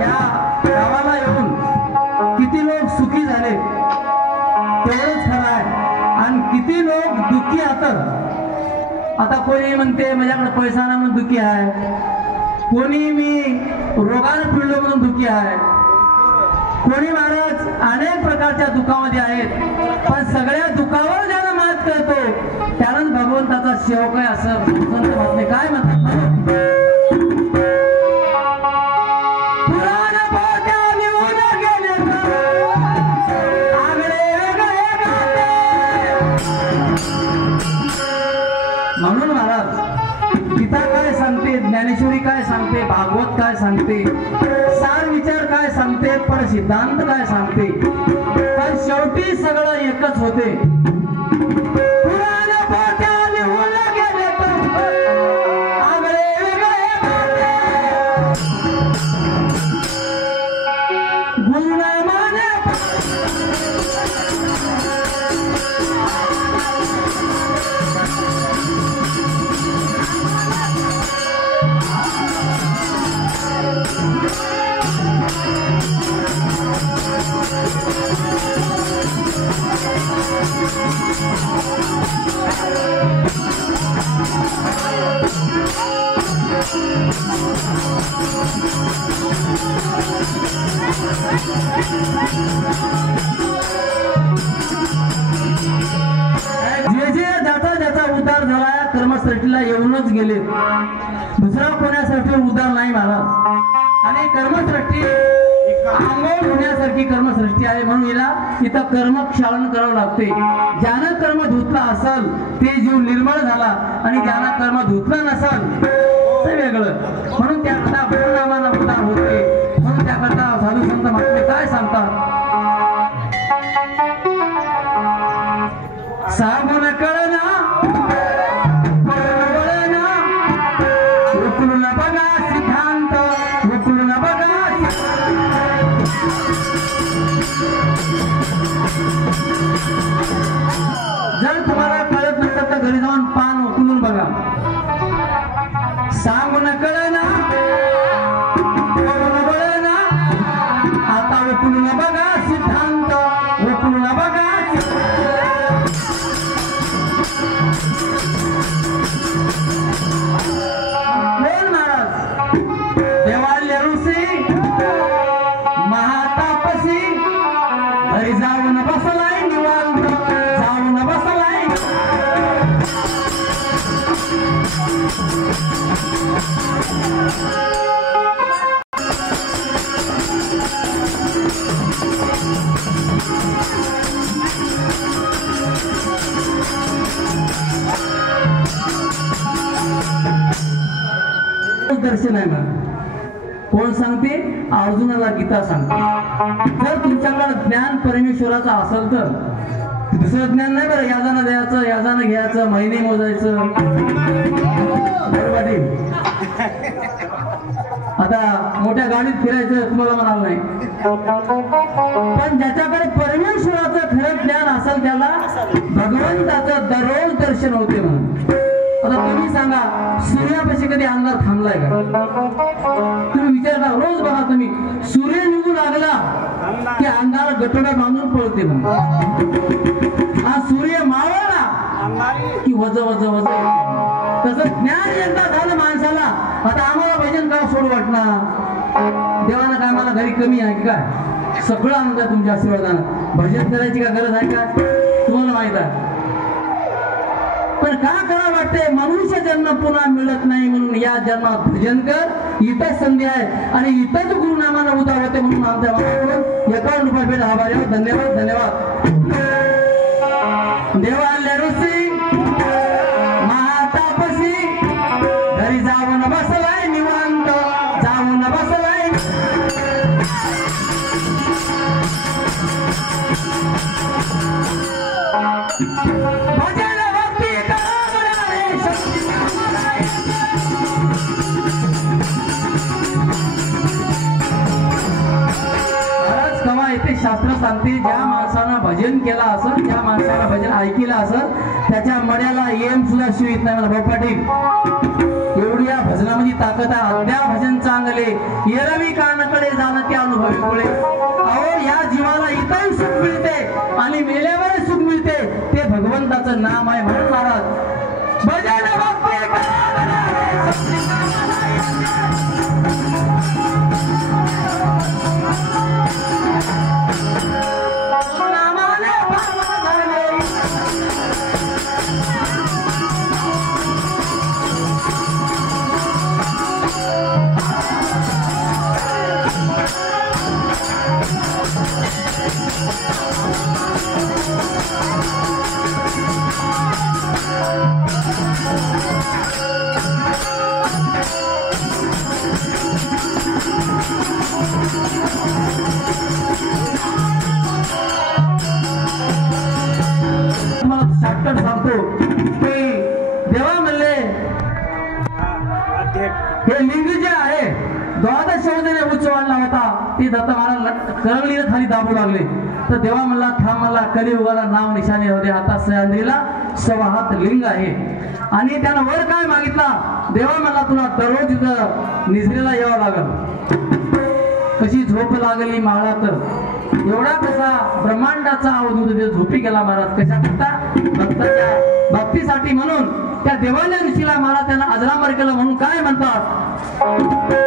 या गावाला येऊन किती लोक सुखी झाले तेवढंच खरं आहे आणि किती लोक दुःखी आहात। आता कोणी म्हणते माझ्याकडे पैसा नाही म्हणून दुःखी आहे, कोणी मी रोगाने पिळलो म्हणून दुःखी आहे, कोणी महाराज अनेक प्रकारच्या दुःखामध्ये आहेत। पण सगळ्या दुःखावर ज्याला मात करतो त्यालाच भगवंताचा सेवक आहे असं संत महात्मे काय म्हणतात। म्हणून महाराज गीता काय सांगते, ज्ञानेश्वरी काय सांगते, भागवत काय सांगते, सार विचार काय सांगते, पण सिद्धांत काय सांगते, पण शेवटी सगळं एकच होते। ज्याचा उद्धार झाला कर्मश्रेष्ठीला येऊनच गेले, दुसरा कोणासाठी उद्धार नाही महाराज। आणि कर्मश्रेष्ठी आंघोळ होण्यासारखी कर्मश्रेष्ठी आहे, म्हणून हिला इथं कर्मक्षालन करावं लागते। ज्यानं कर्म धुतला असेल ते जीव निर्मळ झाला आणि ज्यानं कर्म धुतला नसेल ते वेगळं, म्हणून त्याकरता परिणामाला उद्धार होते। म्हणून त्याकरता साधू संत महात्मे काय सांगतात, सागुण कळना उकळून बघा सिद्धांत, उकळून बघा। जर तुम्हाला कळत नसतं तर घरी जाऊन पान उकळून बघा। सांगून कळना कळना आता उकळून बघा सिद्धांत, उकळून बघा। कोण महाराज देवाल्या ऋषी महातापसी घरी जाऊन बसलाय निवांत, जाऊन बसलाय। दर्शन आहे ना, कोण सांगते, अर्जुनाला गीता सांगते। जर तुमच्याकडे ज्ञान परमेश्वराचं असेल तर दुसरं ज्ञान नाही बरं, याजानं द्यायचं, याजानं घ्यायचं, महिने मोजायचं, आता मोठ्या गाडीत फिरायचं तुम्हाला म्हणाल नाही, पण ज्याच्याकडे परमेश्वराचं खरं ज्ञान असेल त्याला भगवंताचं दररोज दर्शन होते म्हणून। आता तुम्ही सांगा सूर्यापाशी कधी अंधार थांबलाय का? तुम्ही विचार करा, रोज बघा तुम्ही सूर्य निघू लागला की अंधार गटोडा बांधून पळते म्हणून, हा सूर्य मावळला की वज वज वज। तसं ज्ञान एकदा झालं माणसाला, आता आम्हाला भजन का सोड वाटणार, देवानं काय आम्हाला घरी कमी आहे की काय? सगळं आनंद आहे तुमच्या आशीर्वादानं, भजन करायची का गरज आहे का तुम्हाला माहित आहे? पण का करा वाटते, मनुष्य जन्म पुन्हा मिळत नाही म्हणून या जन्मात भजन कर, इथंच संधी आहे आणि इथंच गुरुनामाला उद्धार होते म्हणून आमच्या मनाकडून 51 रुपये भेट आभारी आहोत। धन्यवाद धन्यवाद। देवाल्या ऋषी महातापसी घरी जाऊन बसलाय निवांत, जाऊन बसलाय। शास्त्र सांगते, ज्या माणसानं भजन केला असं, ज्या माणसानं भजन ऐकलं असं, त्याच्या मड्याला एम सुद्धा शिवित नाही। मला भाऊ पाटील एवढी या आहे एरवी कानाकडे जाणं त्या अनुभवी मुळे अहो या जीवाला इथंही सुख मिळते आणि मेल्यावर सुख मिळते ते भगवंताचं नाम आहे म्हणून महाराज भजन भक्ती शास्त्र सांगतो की देवा म्हणले हे लिंग जे आहे द्वादश शोधने उच्च वाढला होता ती दत्त महाराज करवलीने खाली दाबू लागले तर देवा म्हणला थांब मला कलियुगाला नाव निशाणे होते आता सह्याद्रीला 6 हात लिंग आहे आणि त्यानं वर काय मागितला देवा मला तुला दररोज इथं निजरेला यावं लागल कशी झोप लागली माळा तर एवढा कसा ब्रह्मांडाचा अवधूत झोपी गेला महाराज कशा करता भक्ताच्या भक्तीसाठी म्हणून त्या देवाल्या ऋषीला मला त्यांना अजरामर केलं म्हणून काय म्हणतात